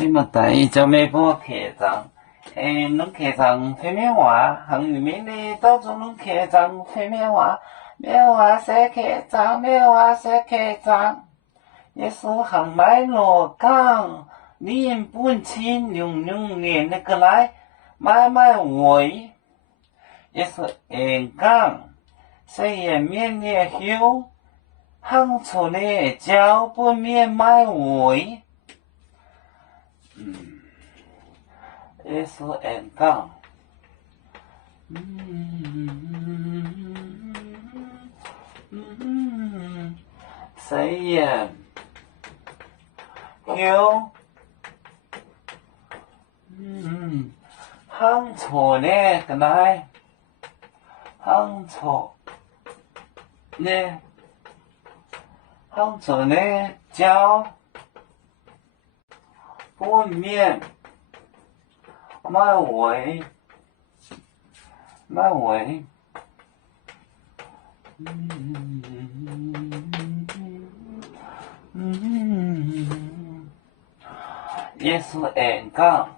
你们等一就没播开张，侬开张飞面话，横里面的到处侬开张飞面话，面话谁开张，面话谁开张，耶稣行买罗岗，你人本钱用年那个来买位，耶稣讲，谁也面的后，行出来交不面买位。耶稣讲，谁也有，行出来个来，行出来交不面。买位，耶稣讲，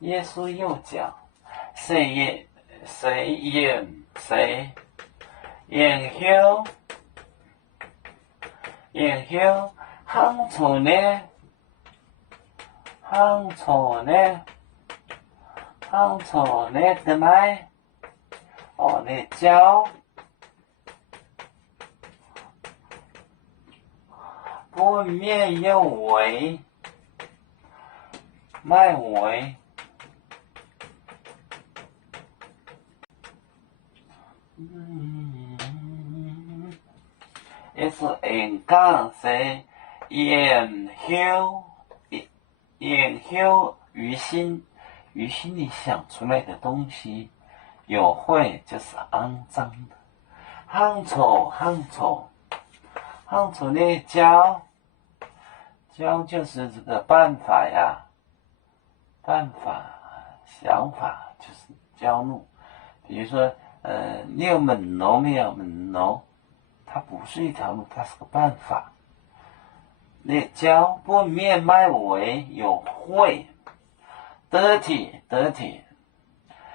耶稣又讲，谁然后行出来个来，你交不面有位买位。也是讲谁然后于心里想出来的东西，有会就是肮脏的，行出来教就是这个办法呀，想法就是教路。比如说你有门路没有门路，它不是一条路，它是个办法。你教不面买位有会得体，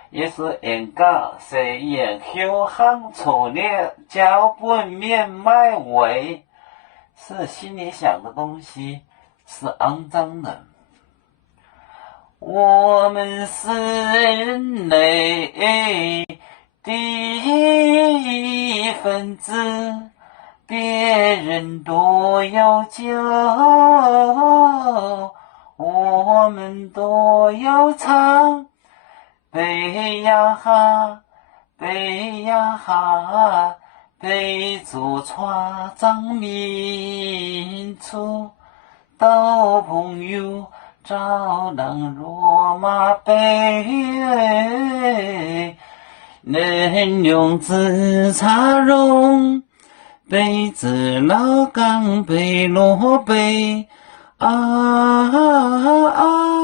也是讲谁然后行出来教不面买位，是心里想的东西，是肮脏的。我们是人类的一份子，别人都有酒，我们都有唱，背呀哈，背着船长民族，到朋友照亮罗马杯，能用紫茶蓉，杯子老钢杯罗杯啊。